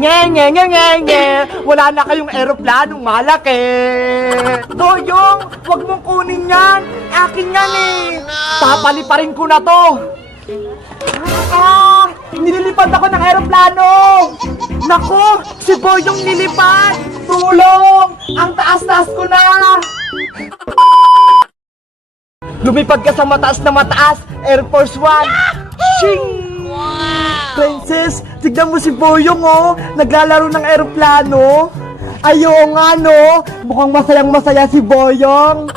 Nye, nye, nye, nye, nye. Wala na kayong eroplanong malaki. Boyong, wag mong kunin yan. Akin yan eh. Papaliparin ko na to. Nililipad ako ng eroplano. Nako, si Boyong nilipad. Tulong, ang taas-taas ko na. Lumipad ka sa mataas na mataas, Air Force One. Shing! Princess, tignan mo si Boyong oh, naglalaro ng eroplano. Ayaw nga no, mukhang masayang masaya si Boyong.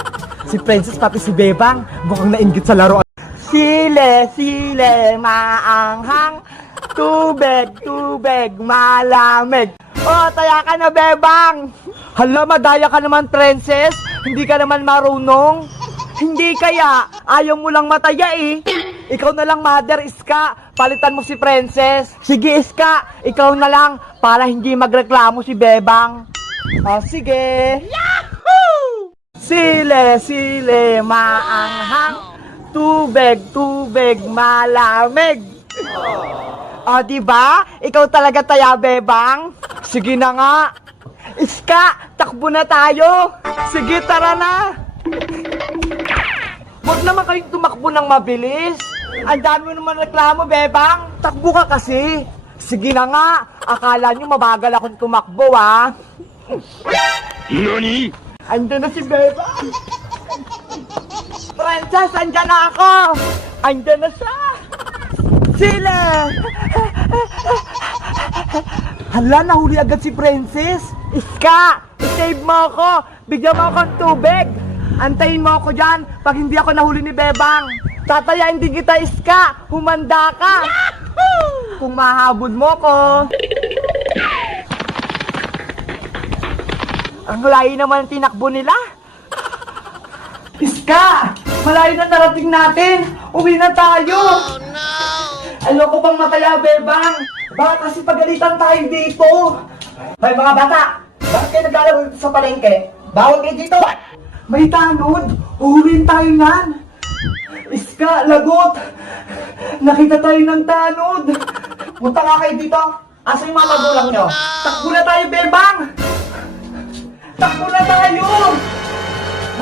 Si Princess pati si Bebang, mukhang nainggit sa laro. Sile, sile, maanghang. Tubig, tubig, malamig. Oh, taya ka na Bebang. Hala, madaya ka naman Princess, hindi ka naman marunong. Hindi kaya, ayaw mo lang mataya eh. Ikaw na lang Mother Iska, palitan mo si Princess. Sige Iska, ikaw na lang para hindi magreklamo si Bebang. Sige. Yahoo! Sile, sile, maanghang. Tubig, tubig, malamig. Diba? Ikaw talaga taya Bebang. Sige na nga. Iska, takbo na tayo. Sige, tara na. Huwag naman kayong tumakbo ng mabilis. Ang dami mo naman reklamo, Bebang. Takbo ka kasi. Sige na nga. Akala nyo mabagal akong tumakbo, ha? NANI?! Andun na si Bebang. Princess, andyan na ako. Andyan na siya. Sila. Hala, nahuli agad si Princess. Iska, save mo ako. Bigyan mo akong tubig. Antayin mo ako dyan pag hindi ako nahuli ni Bebang. Tatayain din kita Iska. Humanda ka. Yahoo! Kung mahabol mo ko. Ang layo naman tinakbo nila. Iska, malayo na narating natin. Uwi na tayo. Oh, no. Ayoko pang mataya Bebang. Baka kasi pagalitan tayo dito. Hoy mga bata, bakit kayo naglalaro sa palengke? Bawal kayo dito. May tanod! Uhulihin tayo yan! Iska, lagot! Nakita tayo ng tanod! Punta nga kayo dito! Asa yung mga magulang nyo? Takbo na tayo, Bebang! Takbo na tayo!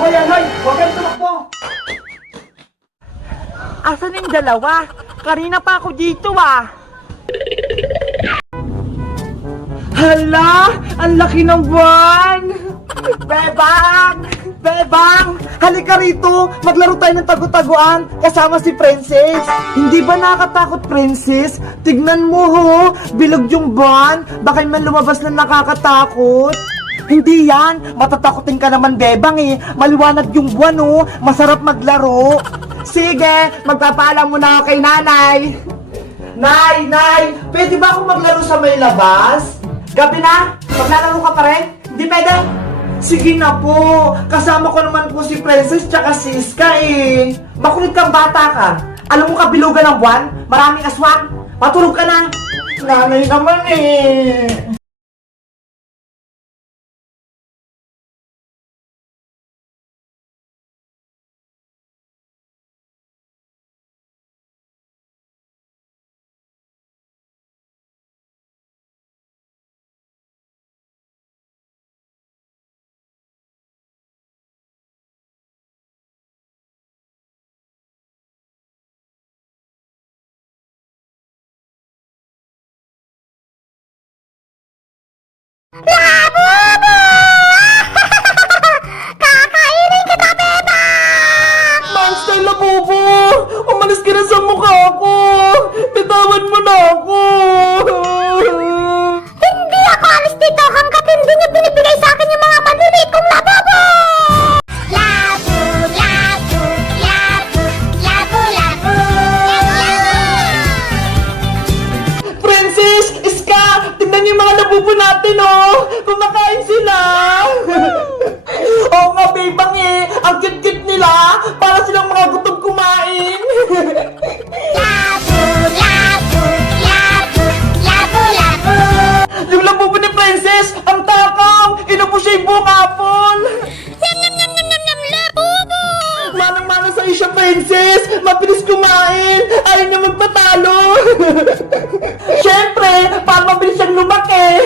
Hoy, hoy! Huwag kayo tumakbo! Asan yung dalawa? Kanina pa ako dito ah! Hala! Ang laki ng buwan! Bebang! Bebang! Halika rito! Maglaro tayo ng tagu-taguan kasama si Princess! Hindi ba nakakatakot, Princess? Tignan mo ho! Bilog yung buwan! Baka man lumabas na nakakatakot! Hindi yan! Matatakotin ka naman, Bebang eh! Maliwanag yung buwan oh! Masarap maglaro! Sige! Magpapaalam muna ako kay Nanay! Nay! Nay! Pwede ba akong maglaro sa may labas? Gabi na? Maglalaro ka pa rin? Hindi pwede? Sige na po. Kasama ko naman po si Princess tsaka si Iska eh. Makulit kang bata ka. Alam mo kabilugan ng buwan? Maraming aswang. Matulog ka na. Nanay naman eh. Labubu! Kakainin kita, Bebang! Monster Labubu! Umalis ka na sa mukha ko! Bitawan mo na ako! Hindi ako alis dito hanggat hindi niyo binibigay sa akin yung mga maliliit kong labubu! Labu, labu, labu, labu, labu! Princess! Iska! Tignan niyo yung mga labubu natin oh! Kumakain sila! Oo nga, Bebang eh! Ang cute-cute nila! Para silang mga gutom kumain! Labu, labu, labu, labu, labu! Yung labubu ni Princess! Ang takaw! Inupo siya yung buong apple! Yum, yum, yum, yum, yum, yum, labubu! Manang-manang sa isya, Princess! Mabilis kumain! Ayaw niya magpatalo! Siyempre, para mabilis siyang lumaki!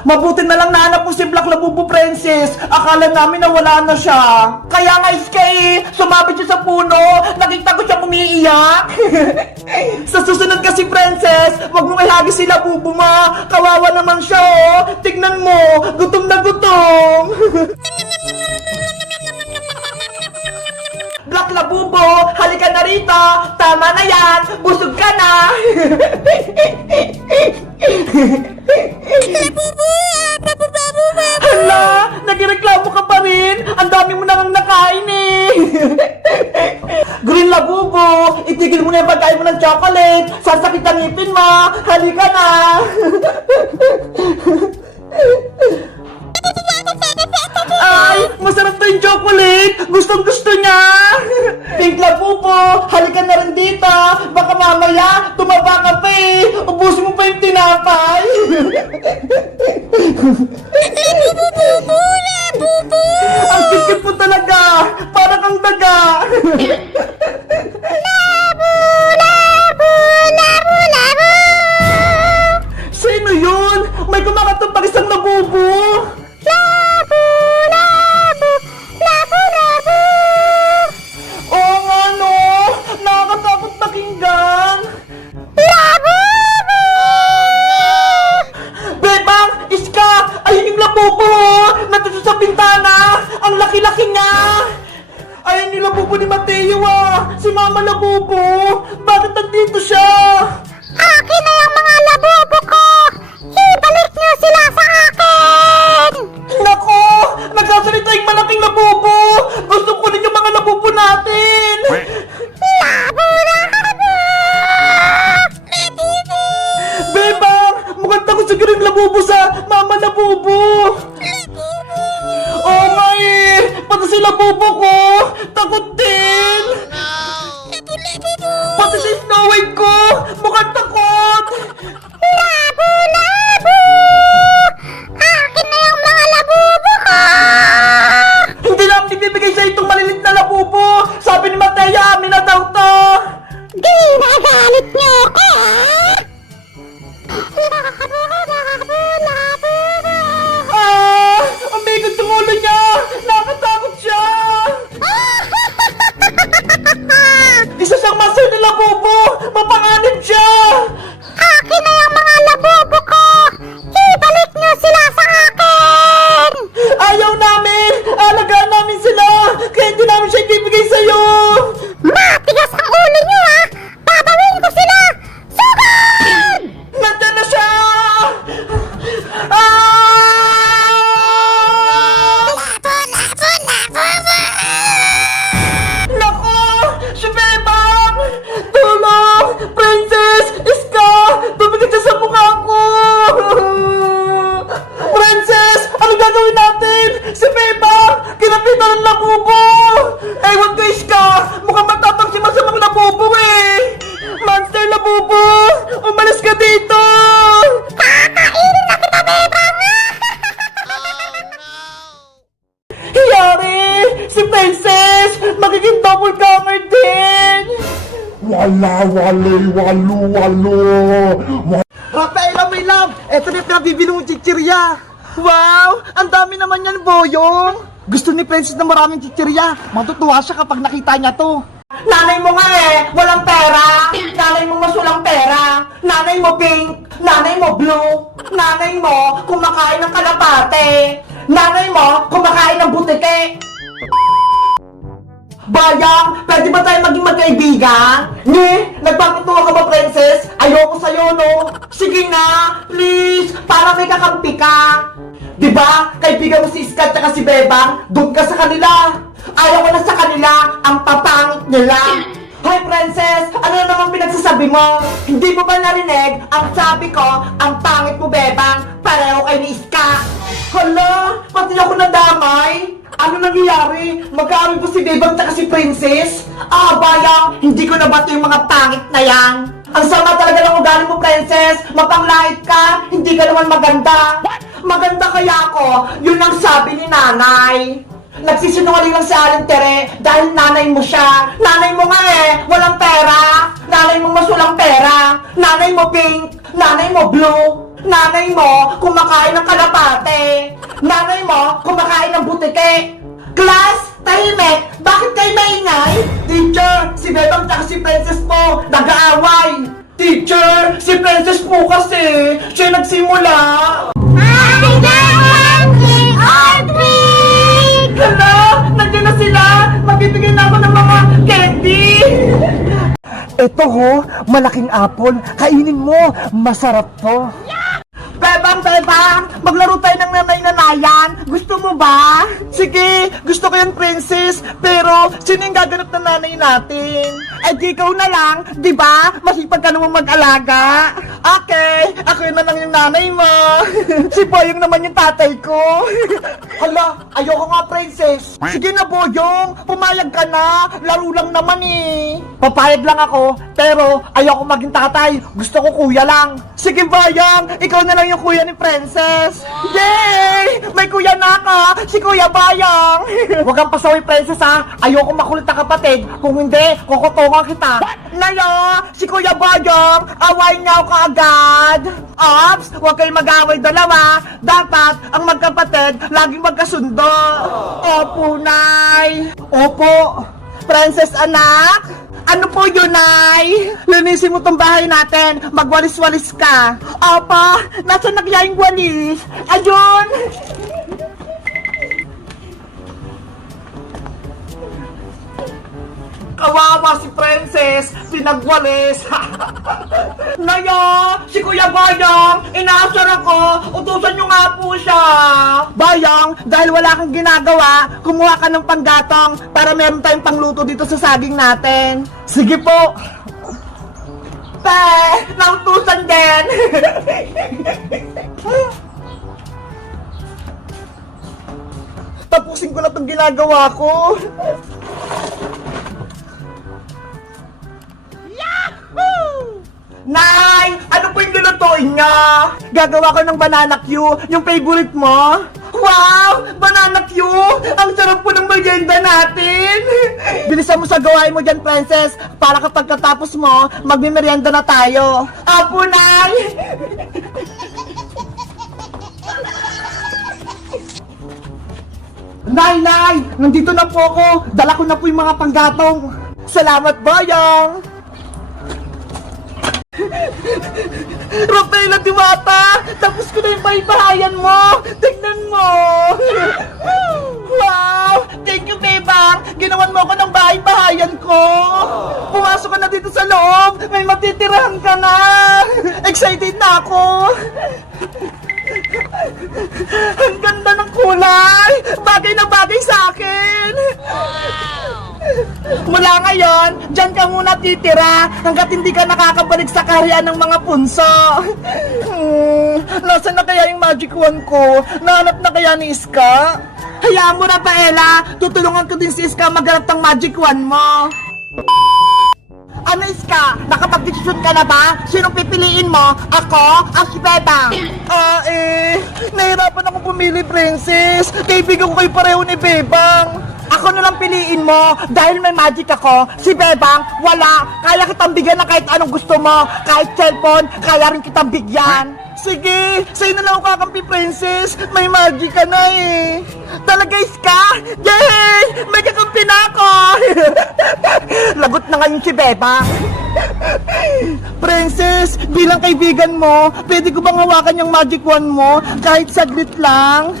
Mabuti na lang nahanap mo si Black Labubu, Princess. Akala namin na wala na siya. Kaya nga, Sky, sumabit siya sa puno. Nakita ko siya umiiyak. Sa susunod kasi, Princess, wag mo ihagi si Labubu, ma. Kawawa naman siya, oh. Tignan mo, gutom na gutom. Black Labubu, halika na rito. Tama na yan, busog ka na. Hala, nagreklamo ka pa rin. Ang dami mo nang nakain eh. Green Labubu, itigil mo na yung pagkain mo ng chocolate. Sasakit ang ngipin mo. Halika na. Ay, masarap to yung chocolate. Gustong gusto niya. Pink Labubu, halika na rin dito. Baka mamaya, tumaba ka pa eh. Ubusin mo pa yung tinapay. Ang cute mo talaga. Para kang daga. Sino yun? May kumakatok pa isang Labubu. Oo nga no, nakakatakot pakinggan. Bebang, Iska, ayun yung Labubu. Natuto sa bintana. Ang laki-laki niya. Ayun yung Labubu ni Mateo ah. Si Mama Labubu. Bakit nandito siya? Akin na yung mga labubo ko! Ibalik niyo sila sa akin! Nako, nagsasalita yung malaking Labubu. Gusto ko rin yung mga Labubu natin. Bebang, mukhang takot sa galing Labubu sa Mama Labubu. Oo nga eh, pati si Labubu ko, takot din. Pati si Snow White ko, mukhang takot. Akin na yung mga labubo ko! Hindi namin ibibigay sa itong malilit na Labubu. Sabi ni Mateo, amin na daw to. Ginagalit niyo ako! Ah, ang bigot ng ulo niya. Nakatakot siya. Isa siyang master na Labubu. Mapanganib siya. Akin na yung mga labubo ko! Ibalik niyo sila sa akin! Ayaw namin. Alagaan namin sila. Kaya hindi namin siya ibibigay sa'yo. Matigas ang ulo niyo ha! Babawin ko sila! Sugod! Nandiyan na siya. Ah! Nako! Si Bebang! Tulong! Princess! Iska! Tumigil siya sa mukha ko! Princess! Ano gagawin natin? Si Bebang! Kinapitan ng Labubu! Ewan ko, Iska! Mukhang matapang si masamang Labubu eh! Monster Labubu! Umalis ka dito! Kakainin na kita, Bebang! Hiyari! Si Princess! Magiging double gamer din! Walo. Rafaela, my love! Eto na yung pinabibili mong chichirya! Wow! Ang dami naman yan, Boyong! Gusto ni Princess na maraming chichirya. Matutuwa siya kapag nakita niya to. Nanay mo nga eh! Walang pera! Nanay mo mas walang pera! Nanay mo pink! Nanay mo blue! Nanay mo kumakain ng kalapate! Nanay mo kumakain ng butike! Bayang, pwede ba tayo maging magkaibigan? Ni, nagpapatuwa ka ba, Princess? Ayoko sa'yo, no? Sige na, please, para may kakampi ka. Diba, kaibigan mo si Iska at si Bebang, doon ka sa kanila. Ayaw ko na sa kanila, ang papangit nila. Hoy, Princess, ano na naman pinagsasabi mo? Hindi mo ba narinig? Ang sabi ko, ang pangit mo, Bebang, pareho kay ni Iska. Hala, pati ako nadamay. Ano nangyayari? Magkaawin po si Bebang at si Princess? Ah, bayang, hindi ko nabato yung mga pangit na yan. Ang sama talaga ng ugali mo, Princess. Mapanglait ka, hindi ka naman maganda. Maganda kaya ako, yun ang sabi ni Nanay. Nagsisinungaling lang si Aling Tere dahil nanay mo siya. Nanay mo nga eh, walang pera. Nanay mo mas walang pera. Nanay mo pink, nanay mo blue. Nanay mo, kumakain ng kalapate. Nanay mo, kumakain ng butike. Class, tahimik! Bakit kayo maingay? Teacher, si Bebang tsaka si Princess po, nag-aaway. Teacher, si Princess po kasi, siya nagsimula. Happy birthday, King Audrey! Hala, nandiyan na sila. Magbibigay na ako ng mga candy. Ito ho, malaking apple. Kainin mo, masarap to. Bebang, Bebang! Maglaro tayo ng nanay-nanayan. Gusto mo ba? Sige, gusto ko yung princess. Pero, sino yung gaganap na nanay natin? Eh, di ikaw na lang, di ba? Masipag ka naman mag-alaga. Okay, ako yun na lang yung nanay mo. Si Boyong naman yung tatay ko. Hala, ayoko nga, princess. Sige na, Boyong. Pumayag ka na. Laro lang naman eh. Papayag lang ako, pero ayoko maging tatay. Gusto ko kuya lang. Sige, Boyong. Ikaw na lang yung kuya ni princess. Yay! May kuya na ako. Si Kuya Boyong. Huwag kang pasaway, princess, ha. Ayoko makulit na kapatid. Kung hindi, kukutungan kita. Nayo, si Kuya Boyong, awayin niya ako agad. Ops, huwag kayong mag-away dalawa. Dapat, ang magkapatid, laging magkasundo. Opo, Nay. Opo. Princess anak, ano po yun, Nay? Linisin mo tong bahay natin. Magwalis-walis ka. Opo, nasa nagyayang walis? Ayun. Kawawa si Princess, pinagwalis. Naya, si Kuya Bayang, inaasar ako, utusan nyo nga po siya. Bayang, dahil wala kang ginagawa, kumuha ka ng panggatong para meron tayong pangluto dito sa saging natin. Sige po. Te, nautusan din. Tapusin ko na itong ginagawa ko. Nay! Ano po yung lulutuin niya? Gagawa ko ng banana Q, yung favorite mo. Wow! Banana Q! Ang sarap po ng merienda natin! Bilisan mo sa gawain mo dyan, princess, para kapag katapos mo, magmimerienda na tayo. Apo, Nay! Nay! Nandito na po ako! Dala ko na po yung mga panggatong! Salamat, Bayang! Rafaela Diwata! Tapos ko na yung paibahayan mo! Tignan mo! Wow! Thank you, Bebang! Ginawan mo ako ng bahay-bahayan ko! Pumasok ka na dito sa loob! May matitirahan ka na! Excited na ako! Ang ganda ng kulay! Bagay na bagay sa akin! Mula ngayon, dyan ka muna titira hanggat hindi ka nakakabalik sa kaharian ng mga punso. Nasaan na kaya yung magic wand ko? Nahanap na kaya ni Iska? Hayaan mo na, Paela. Tutulungan ko din si Iska maghanap ng magic wand mo. Ano, Iska? Nakapag-desisyon ka na ba? Sinong pipiliin mo? Ako? O si Bebang? Nahirapan ako pumili, princess. Kaibigan ko kayo pareho ni Bebang. Ako na lang piliin mo dahil may magic ako. Si Bebang, wala. Kaya kitang bigyan na kahit anong gusto mo. Kahit cellphone, kaya rin kitang bigyan. Sige, sa'yo na lang ako kakampi, princess. May magic ka na eh. Talaga, Iska? Yay! May kakampi na ako! Lagot na ngayon si Bebang. Princess, bilang kaibigan mo, pwede ko bang hawakan yung magic wand mo kahit saglit lang?